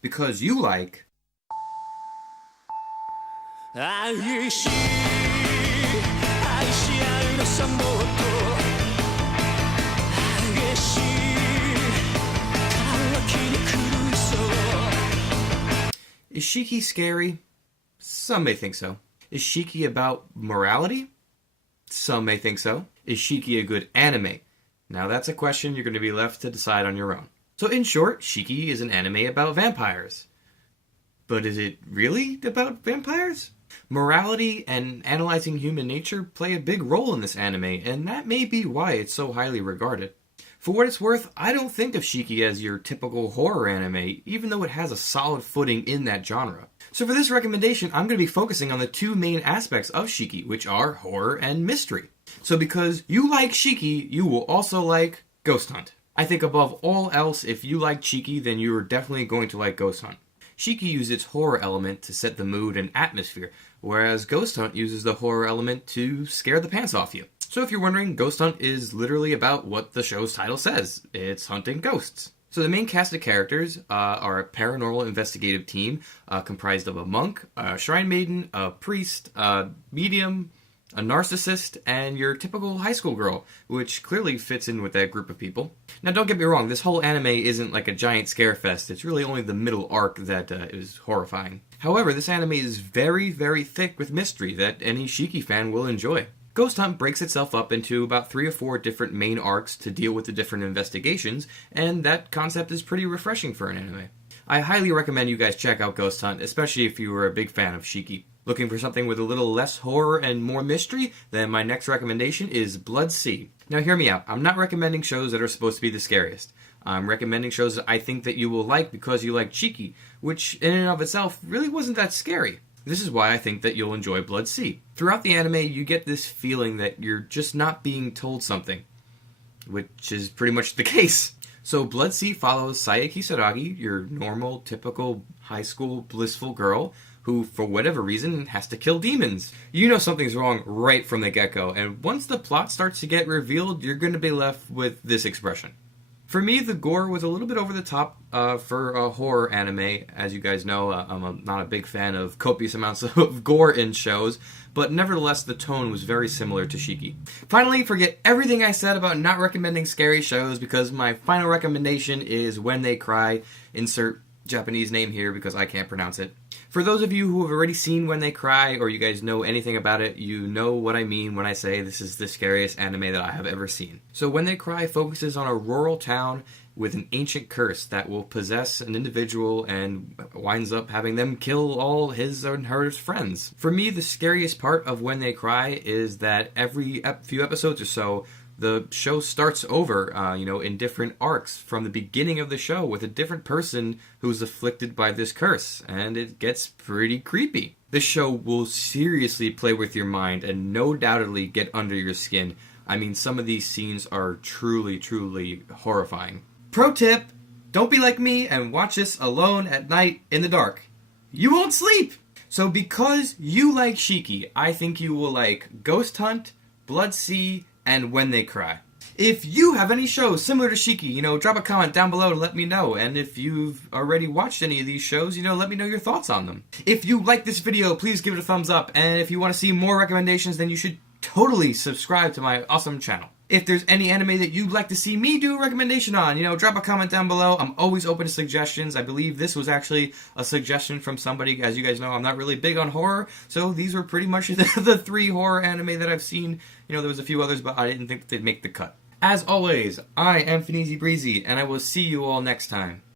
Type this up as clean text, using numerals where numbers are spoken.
because you like... Is Shiki scary? Some may think so. Is Shiki about morality? Some may think so. Is Shiki a good anime? Now that's a question you're going to be left to decide on your own. So in short, Shiki is an anime about vampires. But is it really about vampires? Morality and analyzing human nature play a big role in this anime, and that may be why it's so highly regarded. For what it's worth, I don't think of Shiki as your typical horror anime, even though it has a solid footing in that genre. So for this recommendation, I'm going to be focusing on the two main aspects of Shiki, which are horror and mystery. So because you like Shiki, you will also like Ghost Hunt. I think above all else, if you like Shiki, then you are definitely going to like Ghost Hunt. Shiki uses its horror element to set the mood and atmosphere, whereas Ghost Hunt uses the horror element to scare the pants off you. So if you're wondering, Ghost Hunt is literally about what the show's title says. It's hunting ghosts. So the main cast of characters are a paranormal investigative team comprised of a monk, a shrine maiden, a priest, a medium, a narcissist, and your typical high school girl, which clearly fits in with that group of people. Now don't get me wrong, this whole anime isn't like a giant scare fest. It's really only the middle arc that is horrifying. However, this anime is very, very thick with mystery that any Shiki fan will enjoy. Ghost Hunt breaks itself up into about 3 or 4 different main arcs to deal with the different investigations, and that concept is pretty refreshing for an anime. I highly recommend you guys check out Ghost Hunt, especially if you are a big fan of Shiki. Looking for something with a little less horror and more mystery? Then my next recommendation is Blood Sea. Now hear me out, I'm not recommending shows that are supposed to be the scariest. I'm recommending shows that I think that you will like because you like Shiki, which in and of itself really wasn't that scary. This is why I think that you'll enjoy Blood Sea. Throughout the anime, you get this feeling that you're just not being told something, which is pretty much the case. So Blood Sea follows Saya Kisaragi, your normal, typical high school blissful girl, who, for whatever reason, has to kill demons. You know something's wrong right from the get-go, and once the plot starts to get revealed, you're going to be left with this expression. For me, the gore was a little bit over the top for a horror anime. As you guys know, I'm not a big fan of copious amounts of gore in shows, but nevertheless, the tone was very similar to Shiki. Finally, forget everything I said about not recommending scary shows, because my final recommendation is When They Cry. Insert Japanese name here because I can't pronounce it. For those of you who have already seen When They Cry, or you guys know anything about it, you know what I mean when I say this is the scariest anime that I have ever seen. So When They Cry focuses on a rural town with an ancient curse that will possess an individual and winds up having them kill all his and her friends. For me, the scariest part of When They Cry is that every few episodes or so, the show starts over, in different arcs from the beginning of the show with a different person who's afflicted by this curse, and it gets pretty creepy. This show will seriously play with your mind and no doubtedly get under your skin. I mean, some of these scenes are truly, truly horrifying. Pro tip, don't be like me and watch this alone at night in the dark. You won't sleep! So because you like Shiki, I think you will like Ghost Hunt, Blood Sea, and When They Cry. If you have any shows similar to Shiki, drop a comment down below to let me know. And if you've already watched any of these shows, let me know your thoughts on them. If you like this video, please give it a thumbs up. And if you want to see more recommendations, then you should totally subscribe to my awesome channel. If there's any anime that you'd like to see me do a recommendation on, drop a comment down below. I'm always open to suggestions. I believe this was actually a suggestion from somebody. As you guys know, I'm not really big on horror, so these were pretty much the 3 horror anime that I've seen. There was a few others, but I didn't think they'd make the cut. As always, I am Fineezy Breezy, and I will see you all next time.